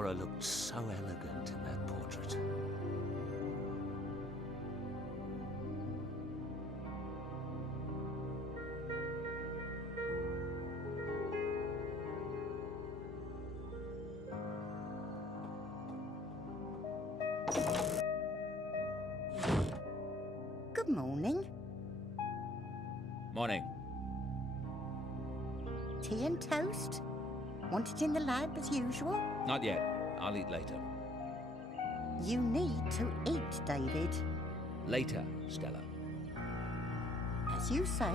Laura looked so elegant in that portrait. Good morning. Morning. Tea and toast? Want it in the lab as usual? Not yet. I'll eat later. You need to eat, David. Later, Stella. As you say.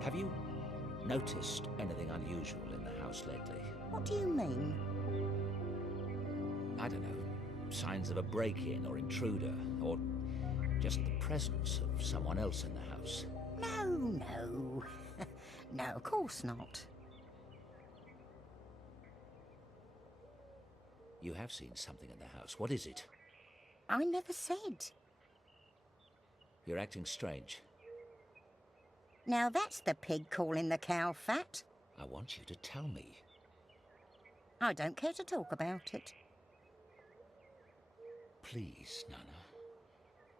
Have you noticed anything unusual in the house lately? What do you mean? I don't know. Signs of a break-in or intruder, or just the presence of someone else in the house. No. No, of course not. You have seen something in the house. What is it? I never said. You're acting strange. Now that's the pig calling the cow fat. I want you to tell me. I don't care to talk about it. Please, Nana.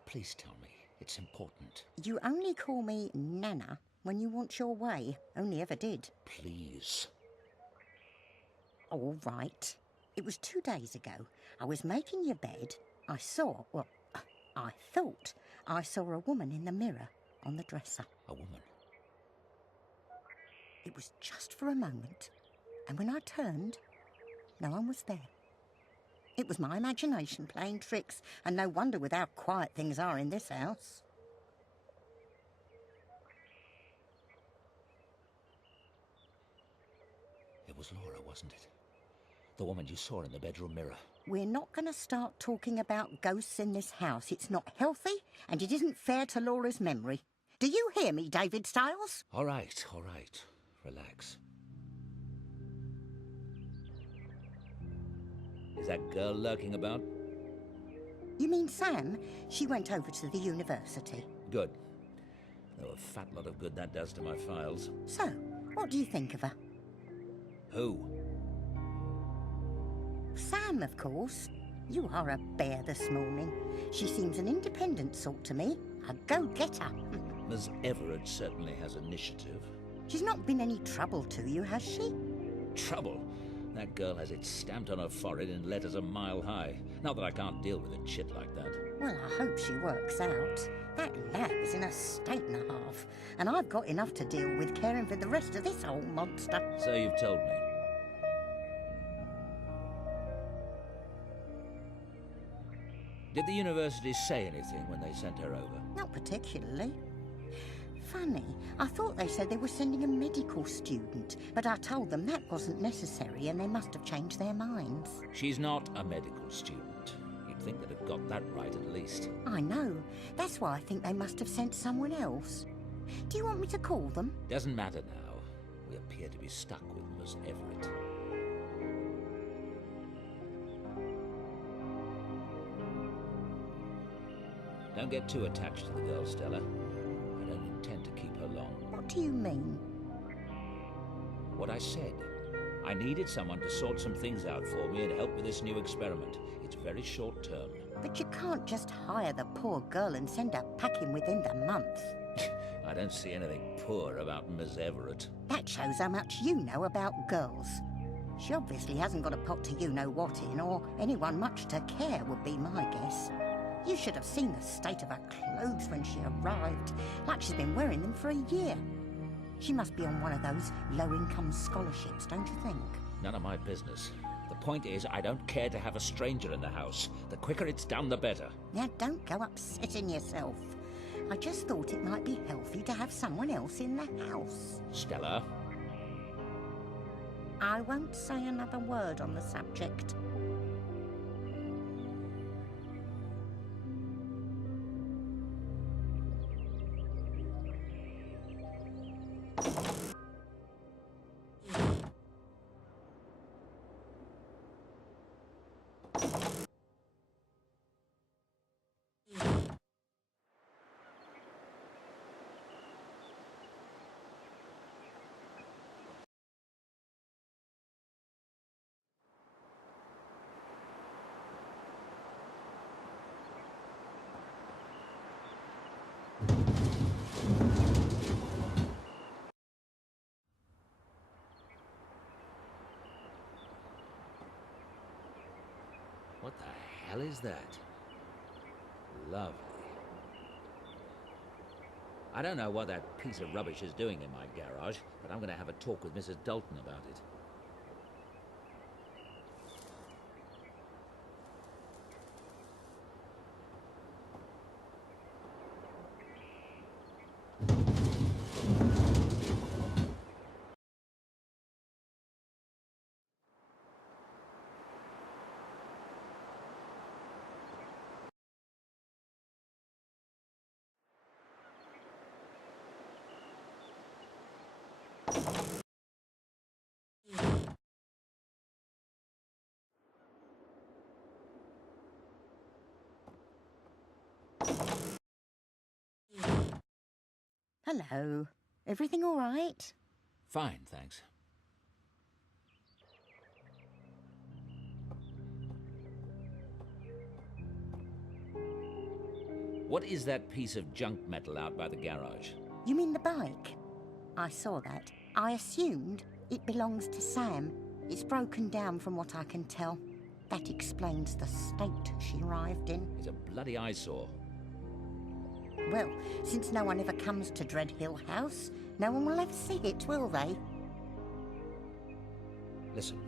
Please tell me. It's important. You only call me Nana when you want your way. Only ever did. Please. All right. It was 2 days ago. I was making your bed. I thought I saw a woman in the mirror on the dresser. A woman? It was just for a moment. And when I turned, no one was there. It was my imagination playing tricks, and no wonder with how quiet things are in this house. It was Laura, wasn't it? The woman you saw in the bedroom mirror. We're not going to start talking about ghosts in this house. It's not healthy, and it isn't fair to Laura's memory. Do you hear me, David Stiles? All right. Relax. Is that girl lurking about? You mean Sam? She went over to the university. Good. Though a fat lot of good that does to my files. So, what do you think of her? Who? Sam, of course. You are a bear this morning. She seems an independent sort to me. A go-getter. Ms. Everett certainly has initiative. She's not been any trouble to you, has she? Trouble? That girl has it stamped on her forehead in letters a mile high. Not that I can't deal with a chit like that. Well, I hope she works out. That lab is in a state and a half, and I've got enough to deal with caring for the rest of this old monster. So you've told me. Did the university say anything when they sent her over? Not particularly. Funny, I thought they said they were sending a medical student, but I told them that wasn't necessary and they must have changed their minds. She's not a medical student. You'd think they'd have got that right at least. I know. That's why I think they must have sent someone else. Do you want me to call them? Doesn't matter now. We appear to be stuck with Miss Everett. Don't get too attached to the girl, Stella. I don't intend to keep her long. What do you mean? What I said. I needed someone to sort some things out for me and help with this new experiment. It's very short term. But you can't just hire the poor girl and send her packing within the month. I don't see anything poor about Miss Everett. That shows how much you know about girls. She obviously hasn't got a pot to you-know-what in, or anyone much to care would be my guess. You should have seen the state of her clothes when she arrived, like she's been wearing them for a year. She must be on one of those low-income scholarships, don't you think? None of my business. The point is, I don't care to have a stranger in the house. The quicker it's done, the better. Now, don't go upsetting yourself. I just thought it might be healthy to have someone else in the house. Stella? I won't say another word on the subject. hell is that? Lovely. I don't know what that piece of rubbish is doing in my garage, but I'm going to have a talk with Mrs. Dalton about it. Hello. Everything all right? Fine, thanks. What is that piece of junk metal out by the garage? You mean the bike? I saw that. I assumed it belongs to Sam. It's broken down from what I can tell. That explains the state she arrived in. It's a bloody eyesore. Well, since no one ever comes to Dread Hill House, no one will ever see it, will they? Listen,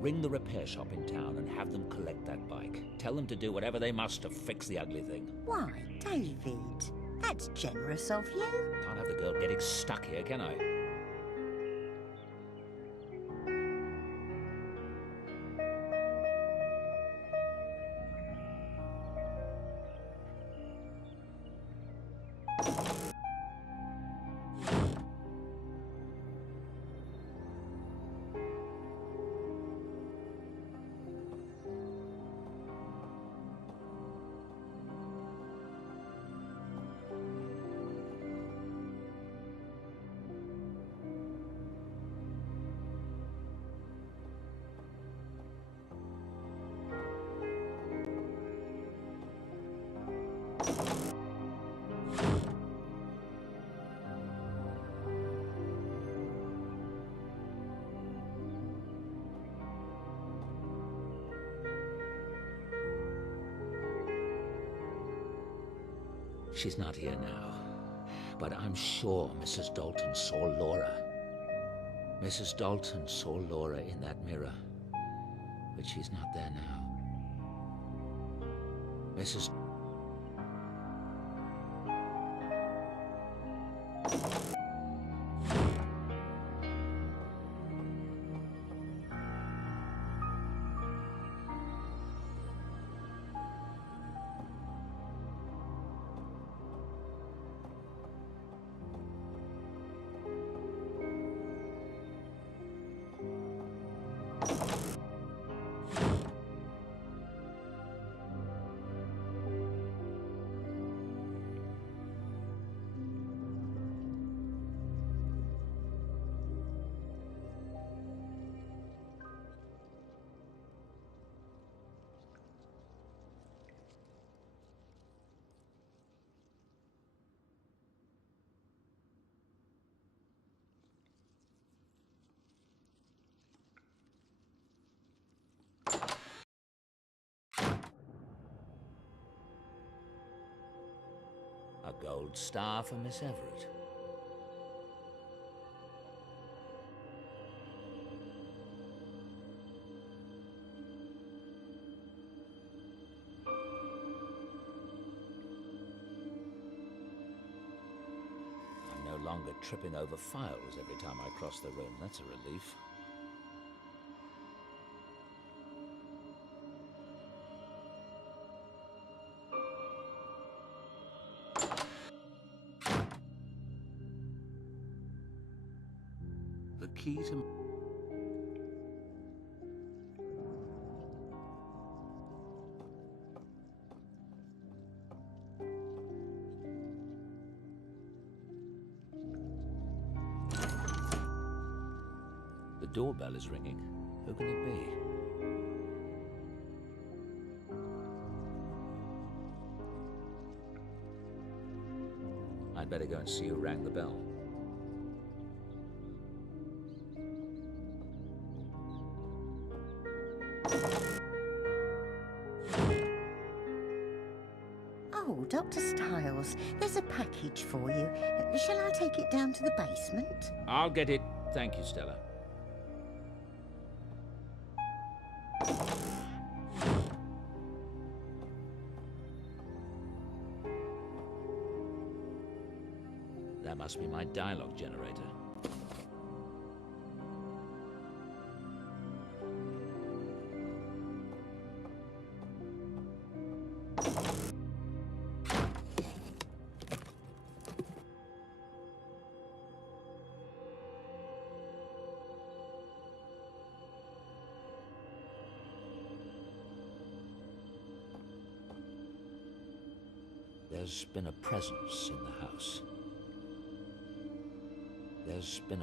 ring the repair shop in town and have them collect that bike. Tell them to do whatever they must to fix the ugly thing. Why, David? That's generous of you. Can't have the girl getting stuck here, can I? She's not here now, but I'm sure Mrs. Dalton saw Laura. Mrs. Dalton saw Laura in that mirror, but she's not there now. Mrs. A gold star for Miss Everett. I'm no longer tripping over files every time I cross the room. That's a relief. The key to... The doorbell is ringing. Who can it be? I'd better go and see who rang the bell. Oh, Dr. Styles, there's a package for you. Shall I take it down to the basement? I'll get it. Thank you, Stella. That must be my dialogue generator. There's been a presence in the house. There's been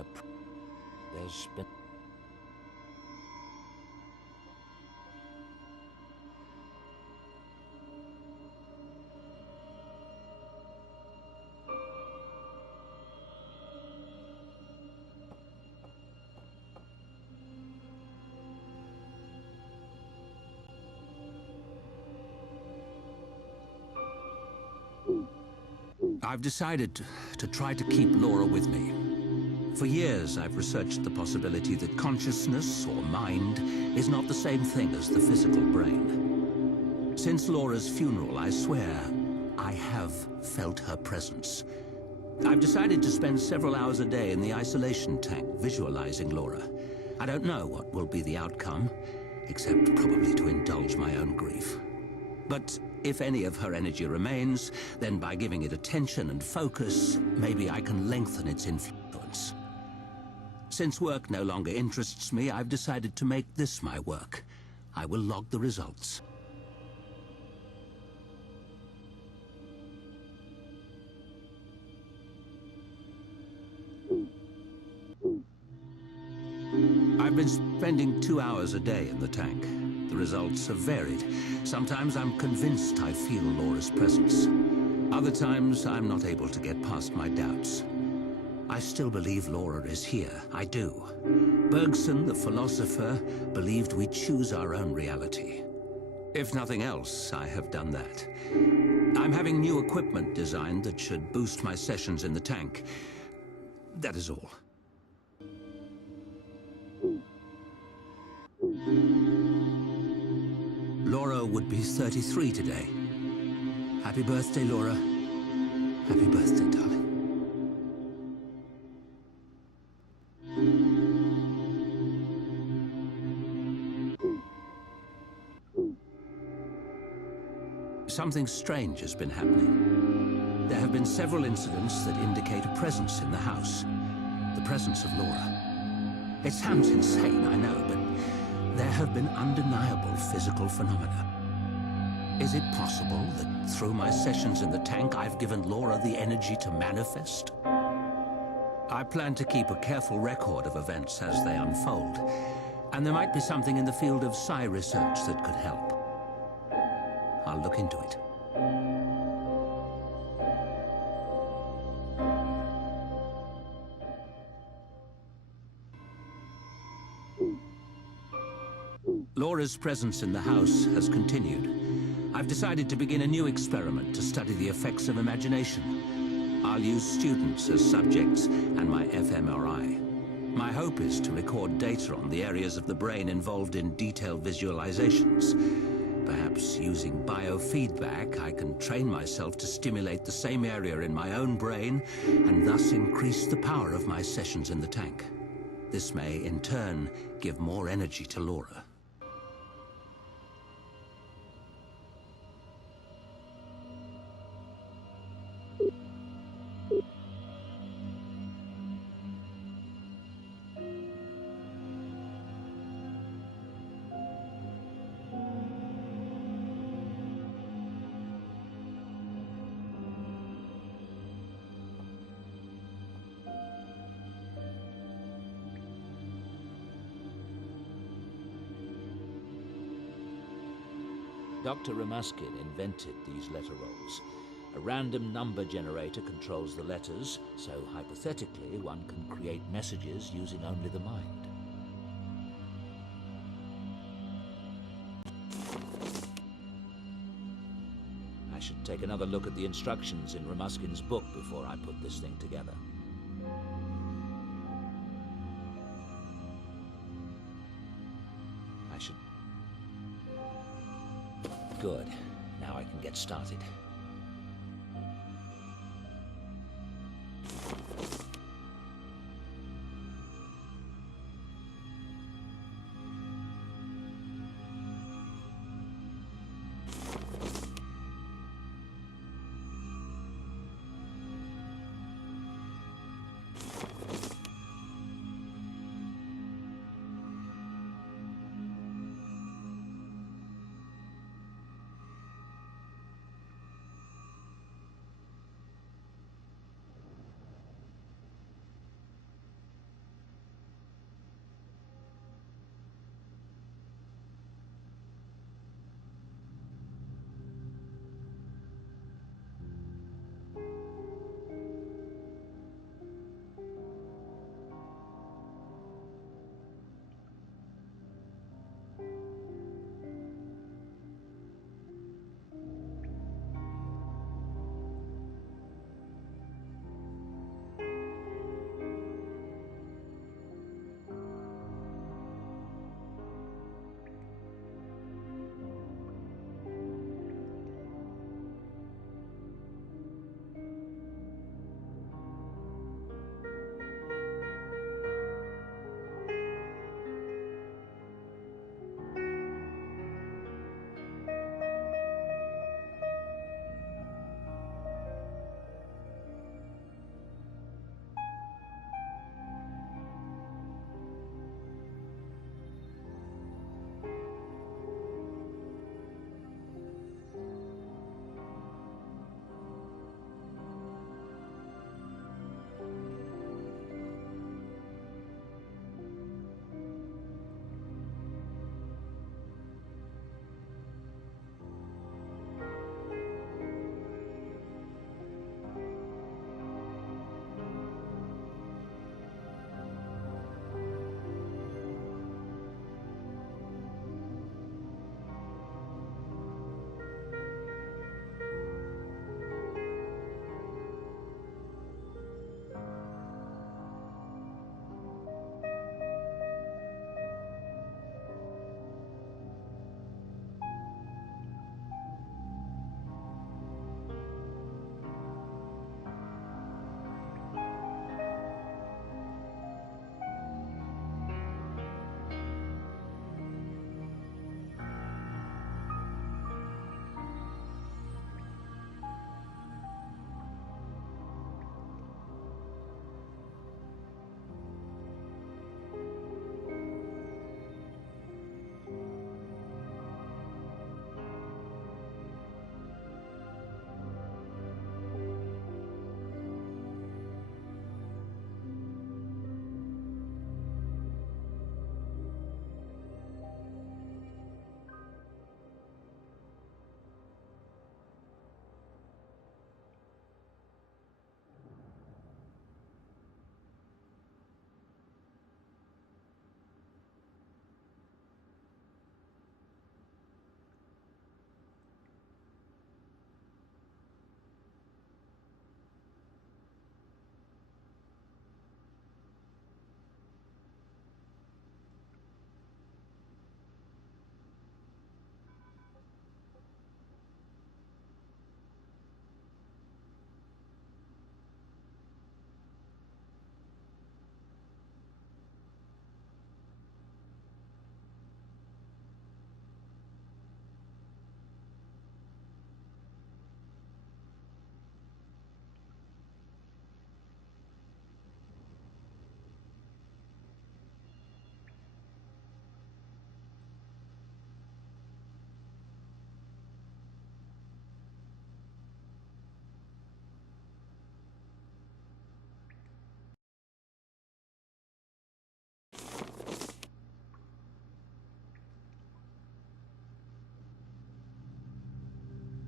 I've decided to try to keep Laura with me. For years, I've researched the possibility that consciousness, or mind, is not the same thing as the physical brain. Since Laura's funeral, I swear, I have felt her presence. I've decided to spend several hours a day in the isolation tank, visualizing Laura. I don't know what will be the outcome, except probably to indulge my own grief. But if any of her energy remains, then by giving it attention and focus, maybe I can lengthen its influence. Since work no longer interests me, I've decided to make this my work. I will log the results. I've been spending 2 hours a day in the tank. The results have varied. Sometimes I'm convinced I feel Laura's presence. Other times I'm not able to get past my doubts. I still believe Laura is here. I do. Bergson, the philosopher, believed we choose our own reality. If nothing else, I have done that. I'm having new equipment designed that should boost my sessions in the tank. That is all. Laura would be 33 today. Happy birthday, Laura. Happy birthday, darling. Something strange has been happening. There have been several incidents that indicate a presence in the house. The presence of Laura. It sounds insane, I know, but there have been undeniable physical phenomena. Is it possible that through my sessions in the tank, I've given Laura the energy to manifest? I plan to keep a careful record of events as they unfold, and there might be something in the field of psi research that could help. I'll look into it. Laura's presence in the house has continued. I've decided to begin a new experiment to study the effects of imagination. I'll use students as subjects and my fMRI. My hope is to record data on the areas of the brain involved in detailed visualizations. Perhaps using biofeedback, I can train myself to stimulate the same area in my own brain and thus increase the power of my sessions in the tank. This may, in turn, give more energy to Laura. Dr. Ramuskin invented these letter rolls. A random number generator controls the letters, so hypothetically one can create messages using only the mind. A should take another look at the instructions in Ramuskin's book before I put this thing together. I should... Good. Now I can get started.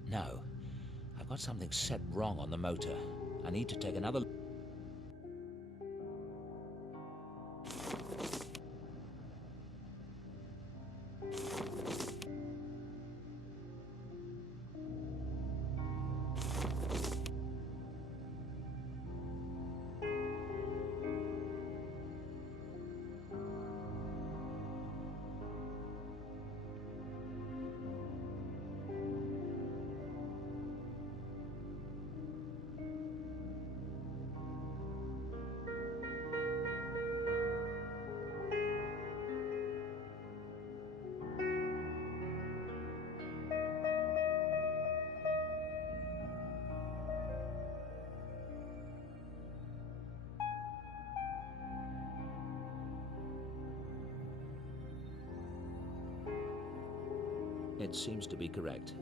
No. I've got something set wrong on the motor. I need to take another... It seems to be correct.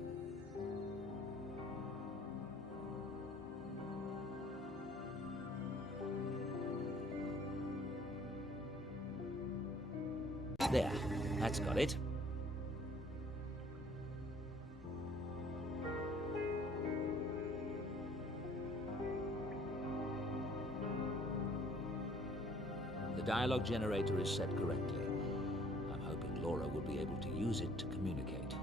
There, that's got it. The dialogue generator is set correctly. I'm hoping Laura will be able to use it to communicate.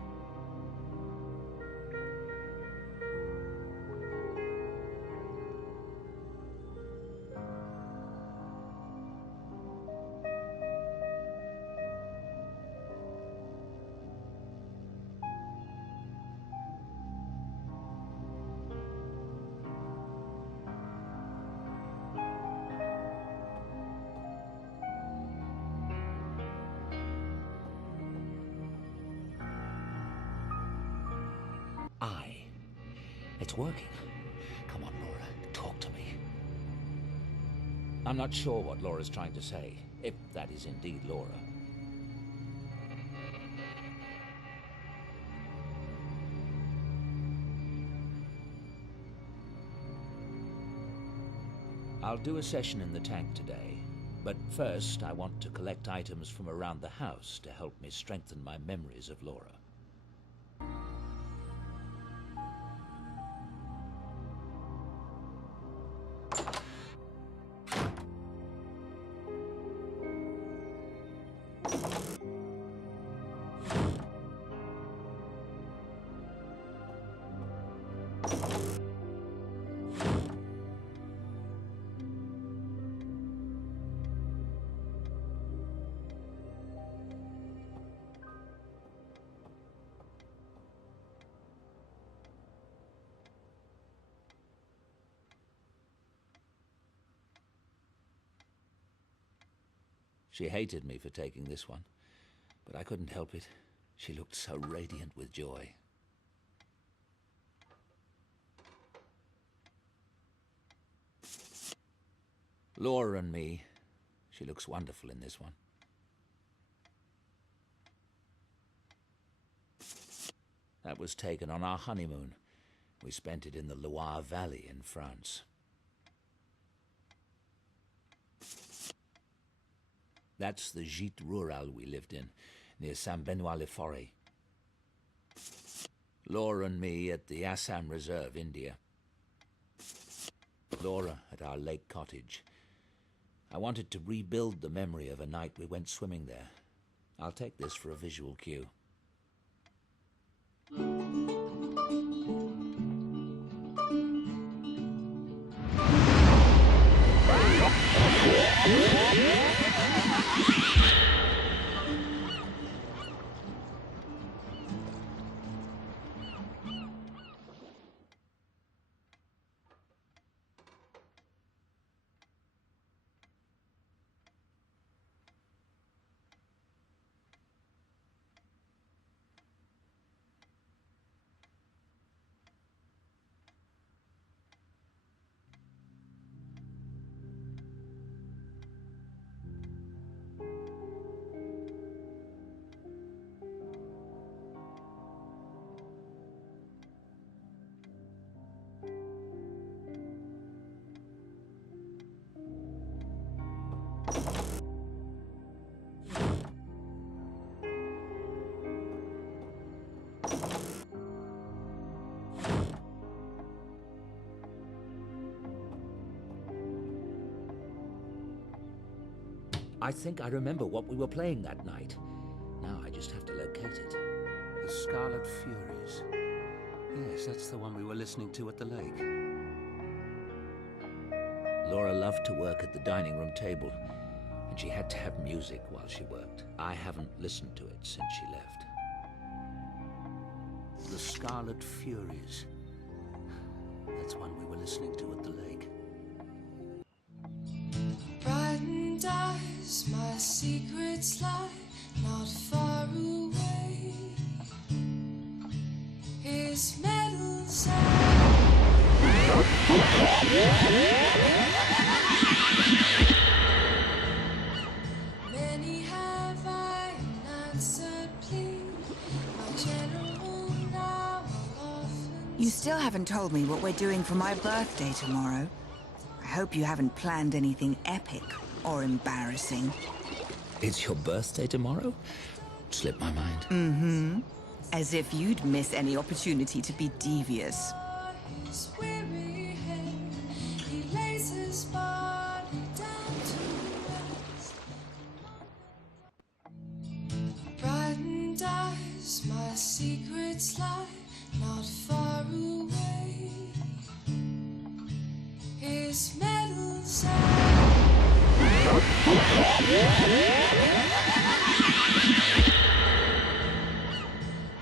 It's working. Come on, Laura, talk to me. I'm not sure what Laura's trying to say, if that is indeed Laura. I'll do a session in the tank today, but first I want to collect items from around the house to help me strengthen my memories of Laura. She hated me for taking this one, but I couldn't help it. She looked so radiant with joy. Laura and me. She looks wonderful in this one. That was taken on our honeymoon. We spent it in the Loire Valley in France. That's the Gîte Rural we lived in, near Saint-Benoît-le-Forêt. Laura and me at the Assam Reserve, India. Laura at our lake cottage. I wanted to rebuild the memory of a night we went swimming there. I'll take this for a visual cue. I think I remember what we were playing that night. Now I just have to locate it. The Scarlet Furies. Yes, that's the one we were listening to at the lake. Laura loved to work at the dining room table, and she had to have music while she worked. I haven't listened to it since she left. The Scarlet Furies. That's one we were listening to at the lake. Brightened eyes, my secrets lie not far away. His medals many have I an answered plea. My general still haven't told me what we're doing for my birthday tomorrow. I hope you haven't planned anything epic or embarrassing. It's your birthday tomorrow? Slipped my mind. As if you'd miss any opportunity to be devious. His weary head, he lays his body down to rest. Bright and dies, my secrets lie not far away. His medals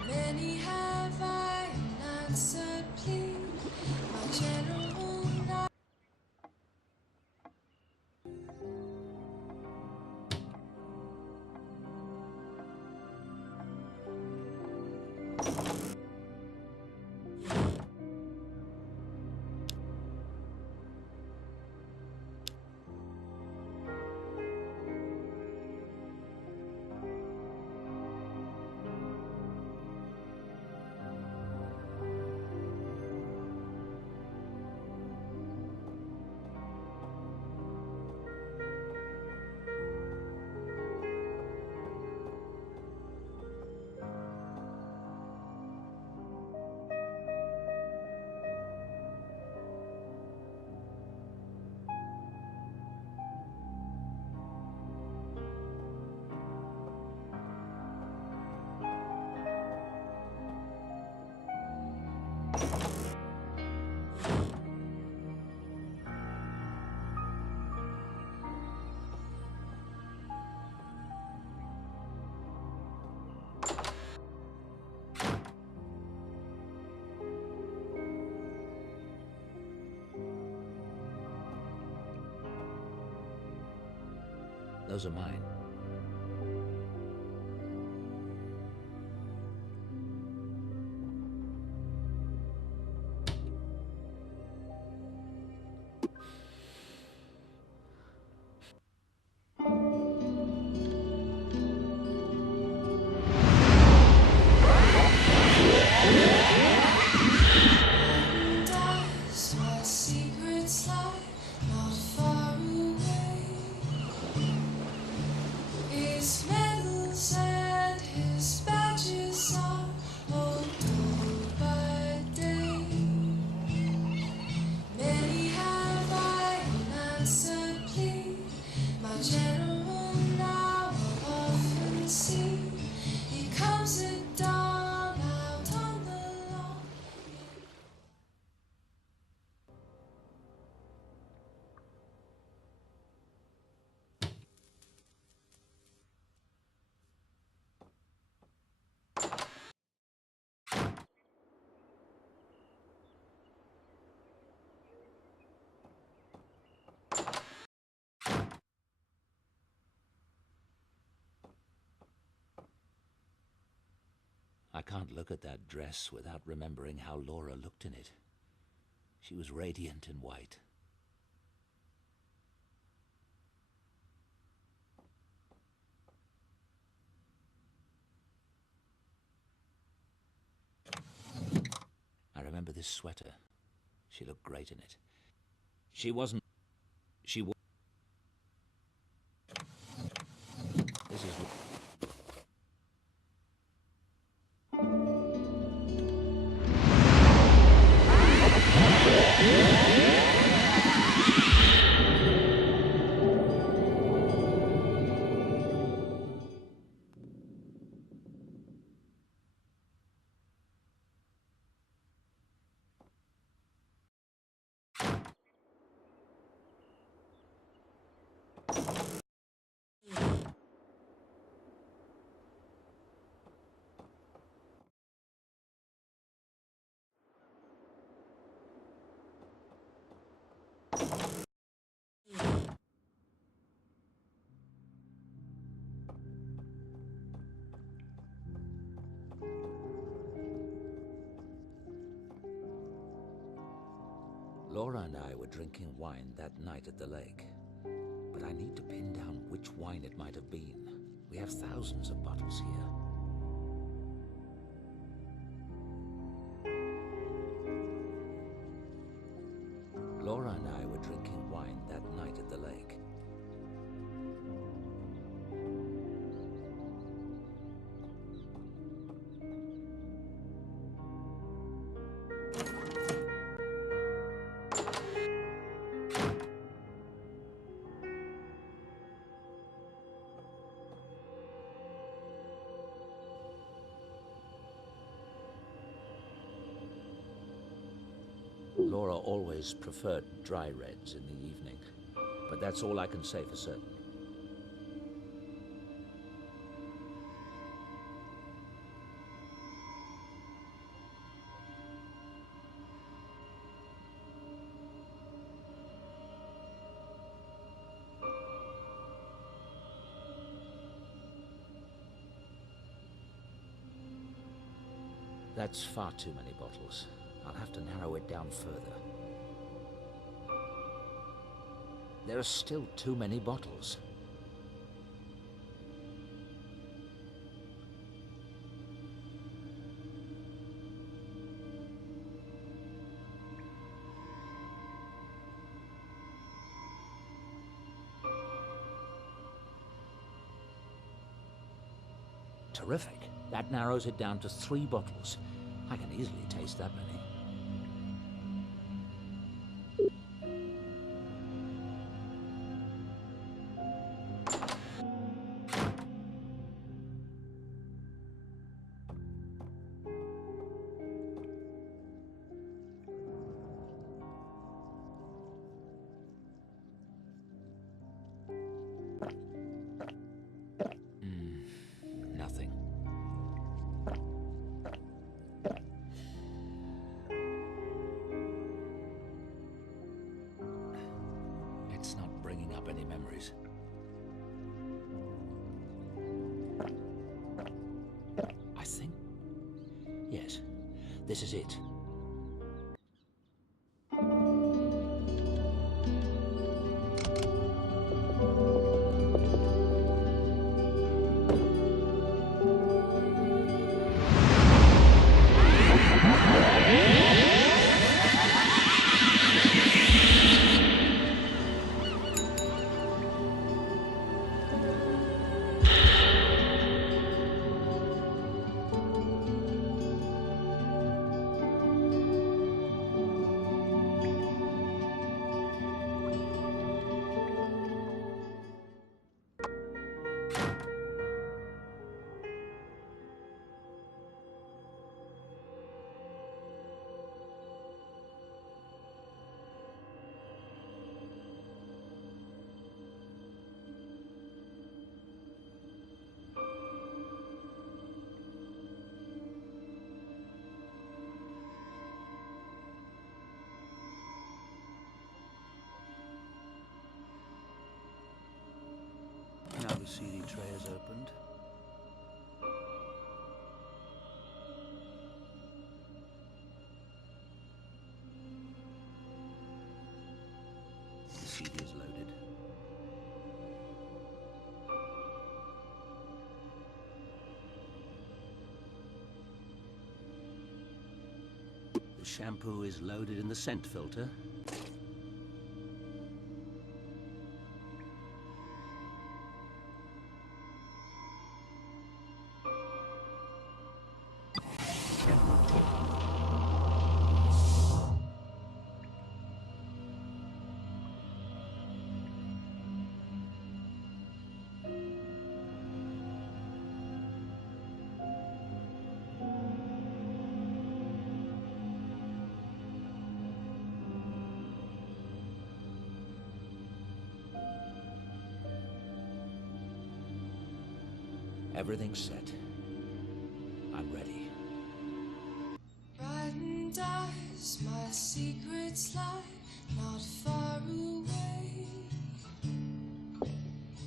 many have I unanswered plea, my general night. Those are mine. Dies, my secrets lie not far away. His medals and his badges are all told by day. Many have I unanswered plea, my general now I'll often see. He comes at dawn out on the lawn. I can't look at that dress without remembering how Laura looked in it. She was radiant in white. I remember this sweater. She looked great in it. She wasn't... She was... This is... Laura and I were drinking wine that night at the lake. But I need to pin down which wine it might have been. We have thousands of bottles here. Laura and I were drinking wine that night at the lake. Laura always preferred dry reds in the evening, but that's all I can say for certain. That's far too many bottles. I'll have to narrow it down further. There are still too many bottles. Terrific. That narrows it down to 3 bottles. I can easily taste that many. Nothing. It's not bringing up any memories. I think... Yes, this is it. Now the CD tray is opened. The CD is loaded. The shampoo is loaded in the scent filter. Everything's set. I'm ready. Brightened eyes, my secrets lie not far away.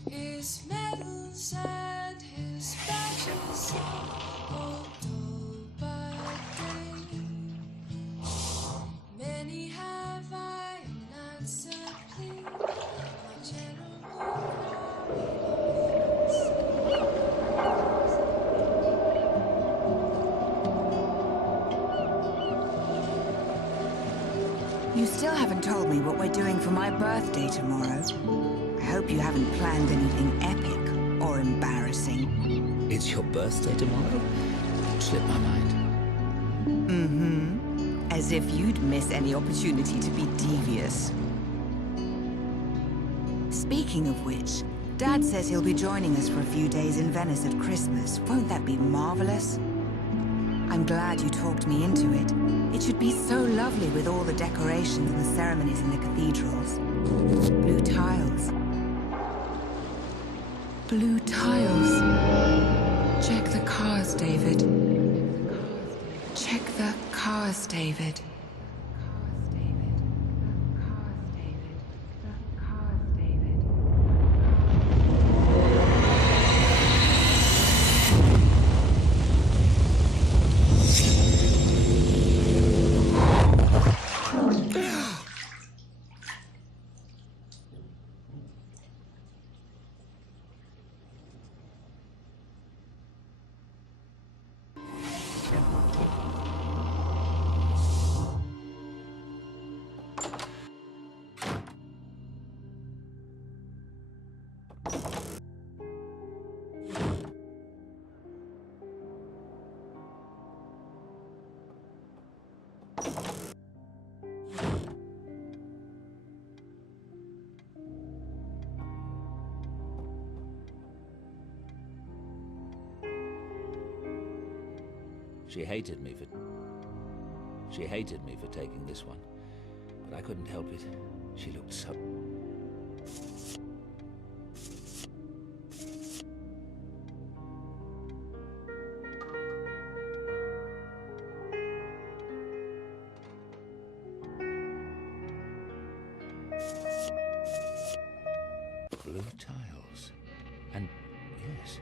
His medals and his badges all told by day. Many have I an answer plea, my general. You still still haven't told me what we're doing for my birthday tomorrow. I hope you haven't planned anything epic or embarrassing. It's your birthday tomorrow? Slipped my mind. As if you'd miss any opportunity to be devious. Speaking of which, Dad says he'll be joining us for a few days in Venice at Christmas. Won't that be marvelous? I'm glad you talked me into it. It should be so lovely with all the decorations and the ceremonies in the cathedrals. Blue tiles. Blue tiles. Check the cars, David. Check the cars, David. She hated me for taking this one, but I couldn't help it. She looked so... Blue tiles. And yes,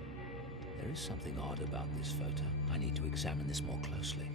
there is something odd about this photo. I need to examine this more closely.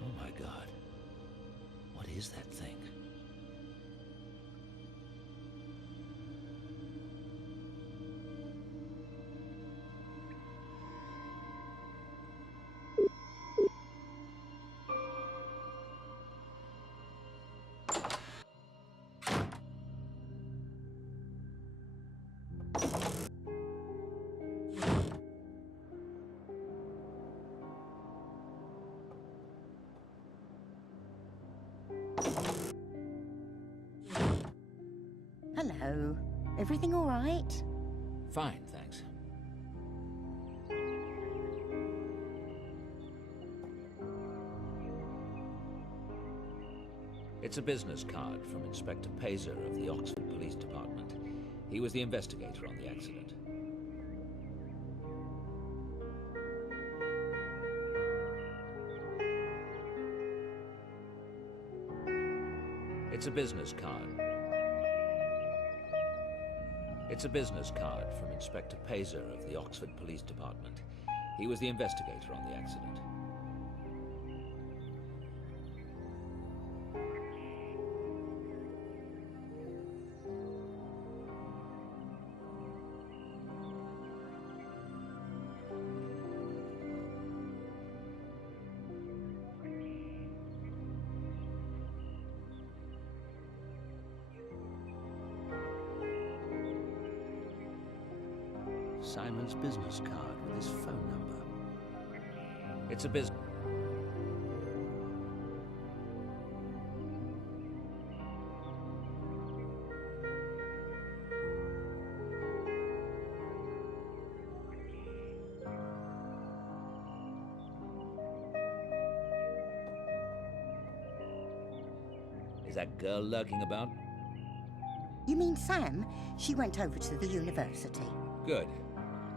Oh my God. What is that thing? Hello. Everything all right? Fine, thanks. It's a business card from Inspector Pazer of the Oxford Police Department. He was the investigator on the accident. It's a business card. It's a business card from Inspector Pazer of the Oxford Police Department. He was the investigator on the accident. Simon's business card with his phone number. It's a business. Is that girl lurking about? You mean Sam? She went over to the university. Good.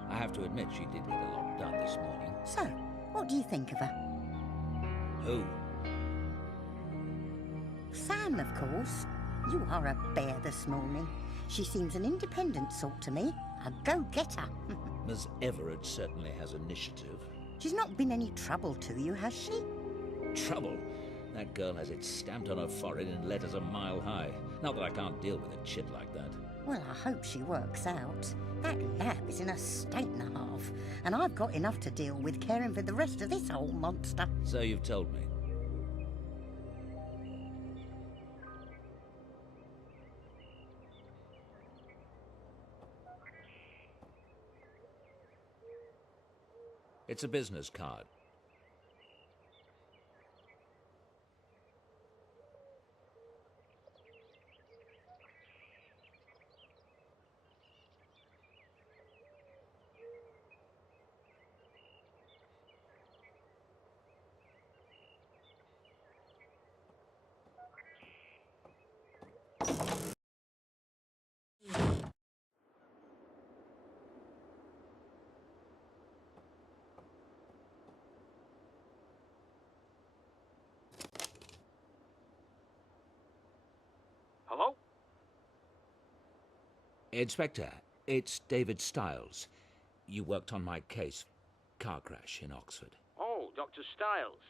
I have to admit she did get a lot done this morning. So, what do you think of her? Who? Sam, of course. You are a bear this morning. She seems an independent sort to me. A go-getter. Miss Everett certainly has initiative. She's not been any trouble to you, has she? Trouble? That girl has it stamped on her forehead in letters a mile high. Not that I can't deal with a chit like that. Well, I hope she works out. That lab is in a state and a half, and I've got enough to deal with caring for the rest of this old monster. So you've told me. It's a business card. Hello? Inspector, it's David Stiles. You worked on my case, car crash in Oxford. Oh, Dr. Stiles.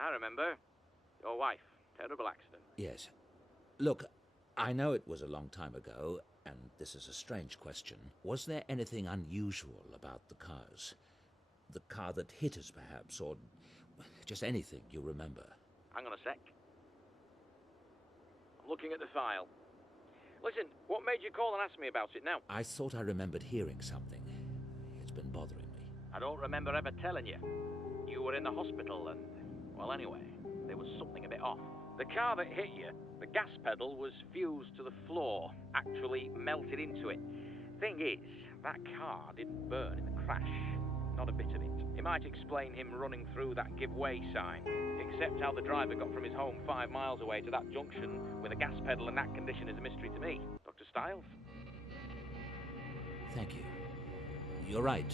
I remember. Your wife. Terrible accident. Yes. Look, I know it was a long time ago, and this is a strange question. Was there anything unusual about the cars? The car that hit us, perhaps, or just anything you remember? Hang on a sec. I'm looking at the file. Listen, what made you call and ask me about it now? I thought I remembered hearing something. It's been bothering me. I don't remember ever telling you. You were in the hospital and, well, anyway, there was something a bit off. The car that hit you, the gas pedal was fused to the floor, actually melted into it. Thing is, that car didn't burn in the crash. Not a bit of it. It might explain him running through that give way sign, except how the driver got from his home 5 miles away to that junction with a gas pedal in that condition is a mystery to me. Dr. Stiles? Thank you. You're right.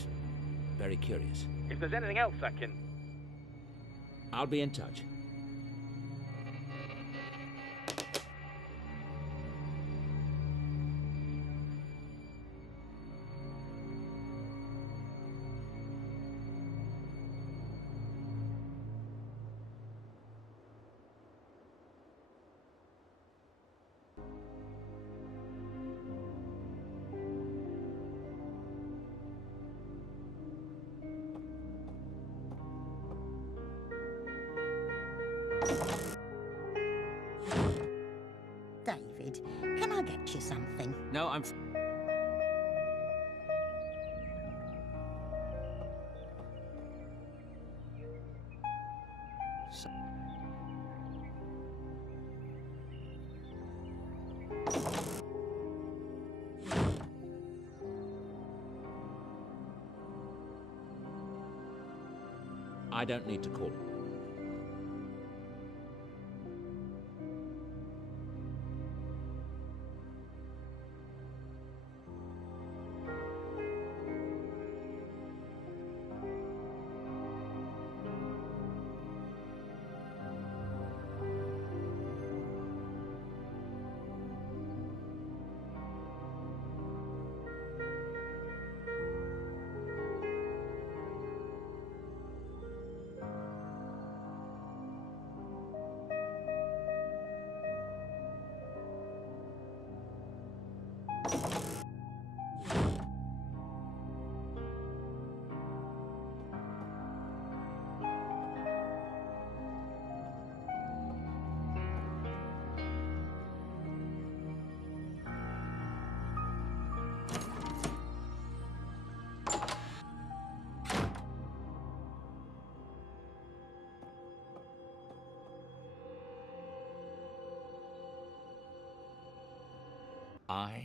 Very curious. If there's anything else I can... I'll be in touch. David, can I get you something? No, I'm... I don't need to call. I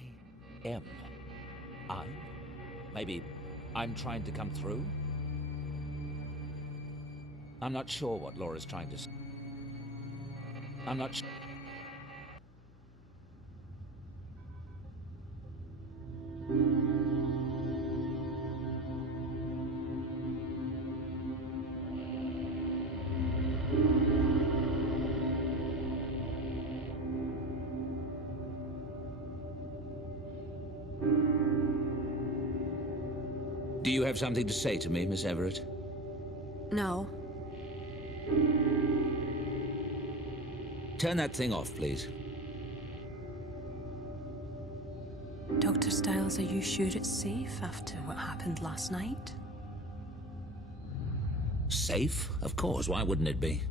am. Maybe I'm trying to come through? I'm not sure what Laura's trying to say. I'm not sure. Do you have something to say to me, Miss Everett? No. Turn that thing off, please. Dr. Stiles, are you sure it's safe after what happened last night? Safe? Of course, why wouldn't it be?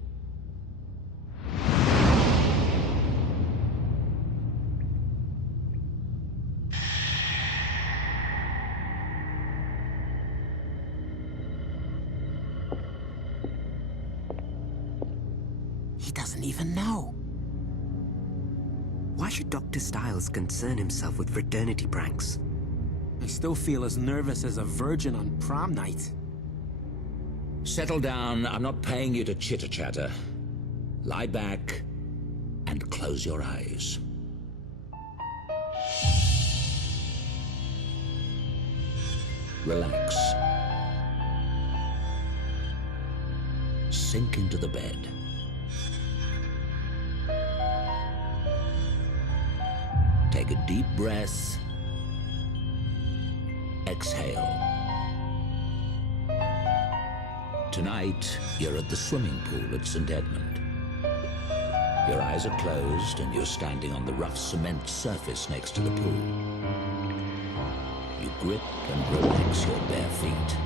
He doesn't even know. Why should Dr. Stiles concern himself with fraternity pranks? I still feel as nervous as a virgin on prom night. Settle down. I'm not paying you to chitter-chatter. Lie back and close your eyes. Relax. Sink into the bed. Take a deep breath. Exhale. Tonight, you're at the swimming pool at St. Edmund. Your eyes are closed and you're standing on the rough cement surface next to the pool. You grip and relax your bare feet.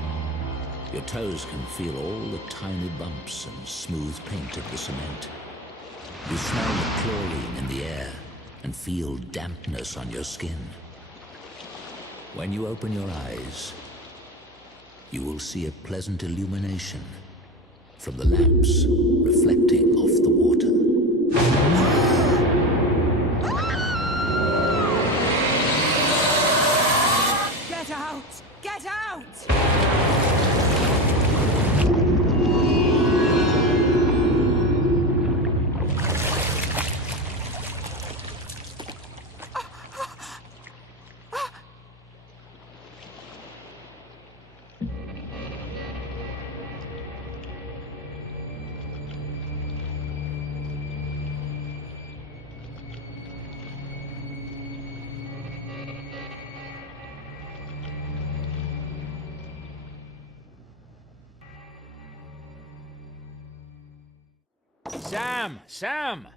Your toes can feel all the tiny bumps and smooth paint of the cement. You smell the chlorine in the air and feel dampness on your skin. When you open your eyes, you will see a pleasant illumination from the lamps reflecting off the water. Get out! Get out! Sam! Sam!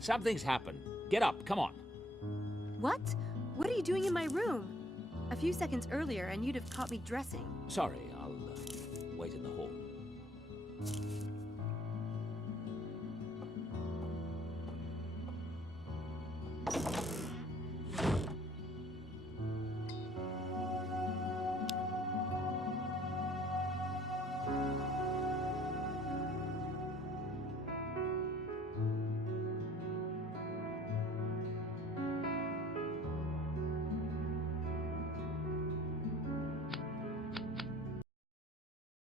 Something's happened. Get up, come on. What? What are you doing in my room? A few seconds earlier, and you'd have caught me dressing. Sorry, I'll wait in the hall.